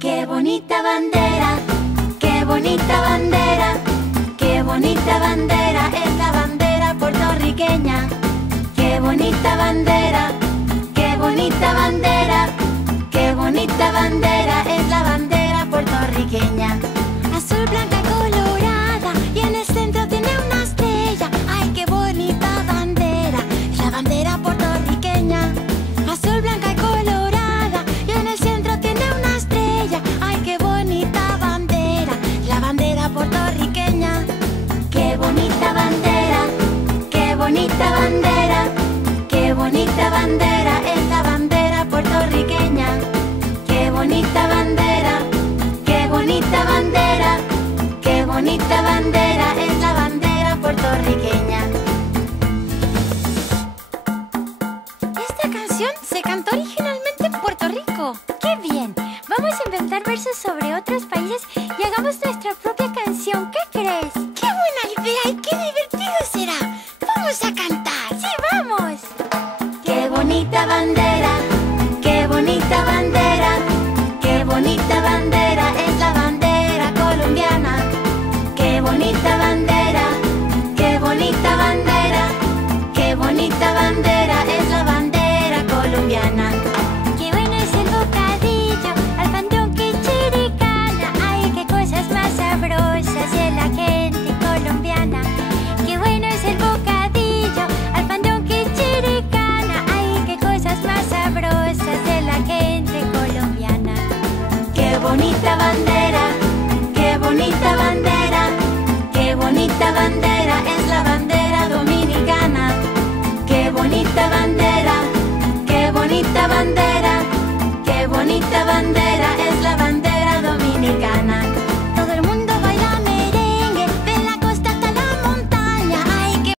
Qué bonita bandera, qué bonita bandera, qué bonita bandera es la bandera puertorriqueña. Qué bonita bandera, qué bonita bandera, qué bonita bandera es la bandera puertorriqueña. Azul, blanca, colorada y en el centro tiene una estrella. ¡Ay, qué bonita bandera! Es la bandera puertorriqueña. Azul, blanca y colorada y en el centro tiene una estrella. ¡Ay, qué bonita bandera! Es la bandera puertorriqueña. ¡Qué bonita bandera! ¡Qué bonita bandera! ¡Qué bonita bandera es la bandera puertorriqueña! ¡Qué bonita bandera! ¡Qué bonita bandera! ¡Qué bonita bandera es la bandera puertorriqueña! Esta canción se cantó originalmente en Puerto Rico. ¡Qué bien! Vamos a inventar versos sobre otros países y hagamos nuestra propia canción. ¿Qué crees? ¡Qué buena idea y qué divertido será! ¡Vamos a cantar! ¡Sí, vamos! ¡Qué bonita bandera! ¡Qué bonita bandera! ¡Qué bonita bandera es la bandera colombiana! ¡Qué bonita bandera! ¡Qué bonita bandera! ¡Qué bonita bandera es la bandera colombiana! ¡Qué bueno es el bocadillo al pan de un quichiricana! ¡Ay, qué cosas más sabrosas de la gente colombiana! ¡Qué bueno es el bocadillo al pan de un quichiricana! ¡Ay, qué cosas más sabrosas de la gente colombiana! ¡Qué bonita bandera! ¡Qué bonita bandera! ¡Qué bonita bandera!